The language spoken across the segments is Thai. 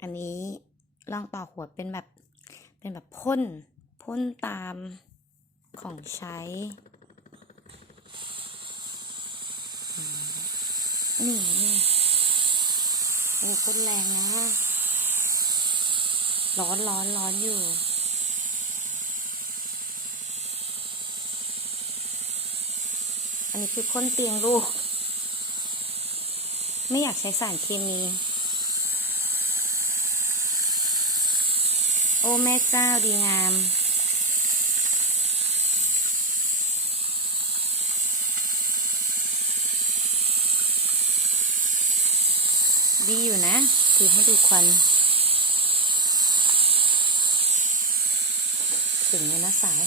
อันนี้ลองต่อหัวเป็นแบบ เป็นแบบพ่น พ่นตามของใช้อืมนี่นี่โอ้พ่นแรงนะ ร้อนร้อนร้อนอยู่อันนี้คือพ่นเตียงลูก ไม่อยากใช้สารเคมี โอ้แม่เจ้าดีงาม ดีอยู่นะคือให้ดูควันถึงเลยนะสาย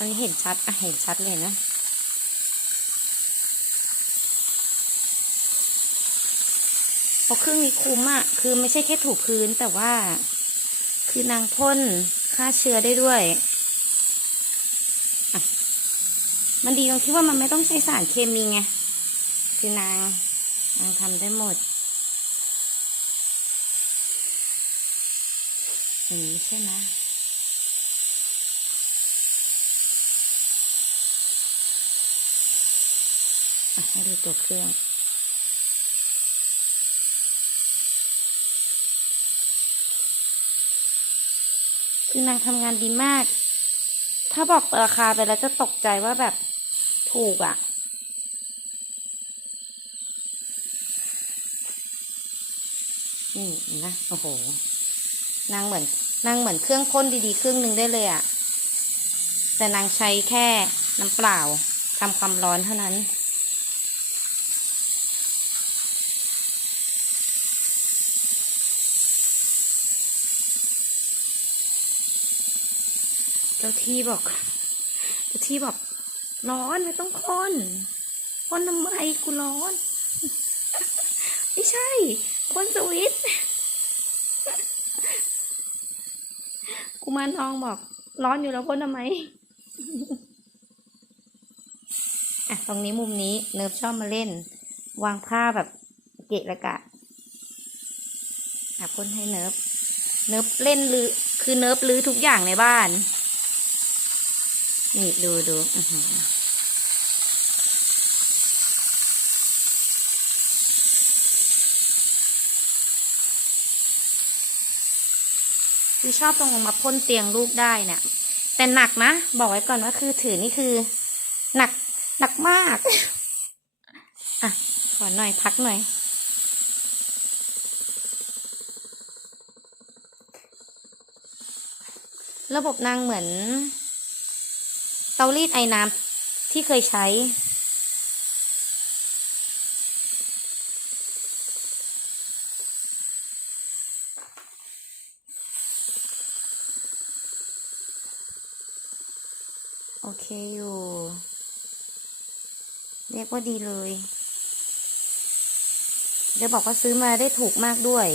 อันนี้เห็นชัดอะเห็นชัดเลยนะเพราะเครื่องนี้คุ้มอะคือไม่ใช่แค่ถูพื้นแต่ว่า คือนางพ่นฆ่าเชื้อได้ด้วยมันดีตรงที่ว่ามันไม่ต้องใช้สารเคมีไง คือนางนางทำได้หมดอย่างนี้ใช่ไหม ให้ดูตัวเครื่อง คือนางทำงานดีมาก ถ้าบอกราคาไปแล้วจะตกใจว่าแบบถูกอะ่ะนี่เห็นนะโอ้โหนางเหมือนนางเหมือนเครื่องพ่นดีๆ เครื่องหนึ่งได้เลยอะ่ะแต่นางใช้แค่น้ำเปล่าทำความร้อนเท่านั้น เจ้าที่บอกเจ้าที่บอกร้อนไม่ต้องพ่นพ่นทำไมกูร้อน ไม่ใช่พ่นสวิตช์กูมารทองบอก ร้อนอยู่แล้วพ่นทำไมอะตรงนี้มุมนี้เนิร์ฟชอบมาเล่น วางผ้าแบบเกะระกะอะพ่นให้เนิร์ฟเนิร์ฟเล่นลือคือเนิร์ฟลื้อทุกอย่างในบ้าน นี่ดูดูคือชอบตรงมาพ่นเตียงลูกได้เนี่ย แต่หนักนะ บอกไว้ก่อนว่าคือถือนี่คือ หนักหนักมาก อะ ขอหน่อยพักหน่อย ระบบนางเหมือน ตารีดไอ้น้ำที่เคยใช้ โอเคอยู่ เรียกว่าดีเลยจะบอกว่าซื้อมาได้ถูกมากด้วย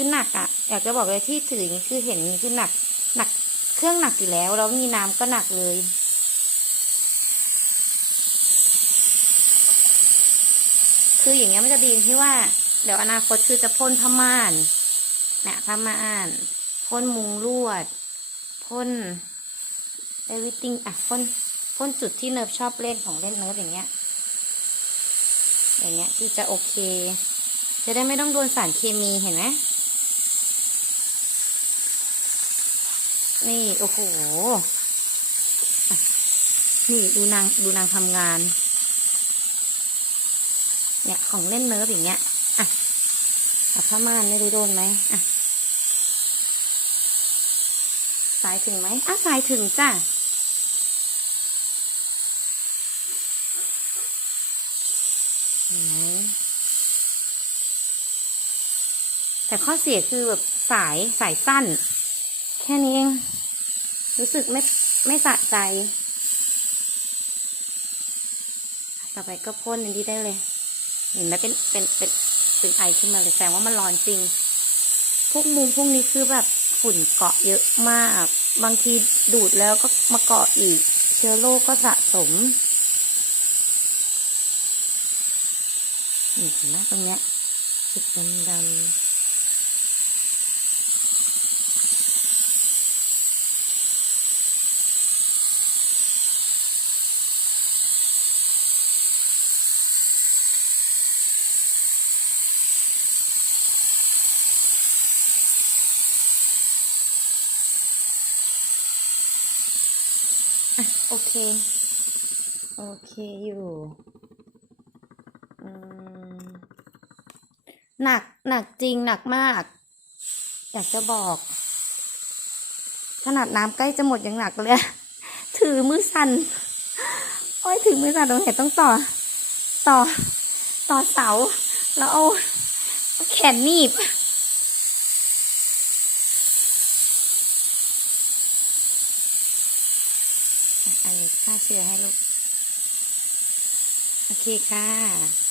คือหนักอะ่ะ อยากจะบอกเลยที่ถืออย่างนี้คือเห็นนี้คือหนักหนักเครื่องหนักอยู่แล้วแล้วมีน้ำก็หนักเลย คืออย่างเงี้ยมันจะดีที่ว่า เดี๋ยวอนาคตคือจะพ่นผ้าม่านเนี่ยผ้าม่านพ่นมุงลวดพ่น everything อะพ่นพ่นจุดที่เนิร์ฟชอบเล่นของเล่นเนิร์ฟอย่างเงี้ย อย่างเงี้ยคือจะโอเค จะได้ไม่ต้องโดนสารเคมีเห็นไหม นี่ โอ้โห นี่ดูนางดูนางทำงาน เนี่ยของเล่นเนิร์ฟอย่างเงี้ย อะเอาผ้าม่านไม่รู้โดนไหมอะ สายถึงไหมอะสายถึงจ้ะแต่ข้อเสียคือแบบสายสายสั้น แค่นี้เอง รู้สึกไม่ไม่สะใจ ต่อไปก็พ่นอันนี้ได้เลย เห็นไหมเป็นเป็นเป็นเป็นไอขึ้นมาเลยแสดงว่ามันร้อนจริง พวกมุมพวกนี้คือแบบฝุ่นเกาะเยอะมาก บางทีดูดแล้วก็มาเกาะอีก เชื้อโรคก็สะสมนี่เห็นไหมตรงเนี้ยจุดดำดำ อะโอเค โอเคอยู่อืมหนักหนักจริงหนักมาก อยากจะบอก ขนาดน้ำใกล้จะหมดยังหนักเลย ถือมือสั่นโอ้ยถือมือสั่นตรงไหนต้องต่อ ต่อ ต่อเสา แล้วเอาเอาแขนหนีบ ข้าเชื้อให้ลูก โอเคค่ะ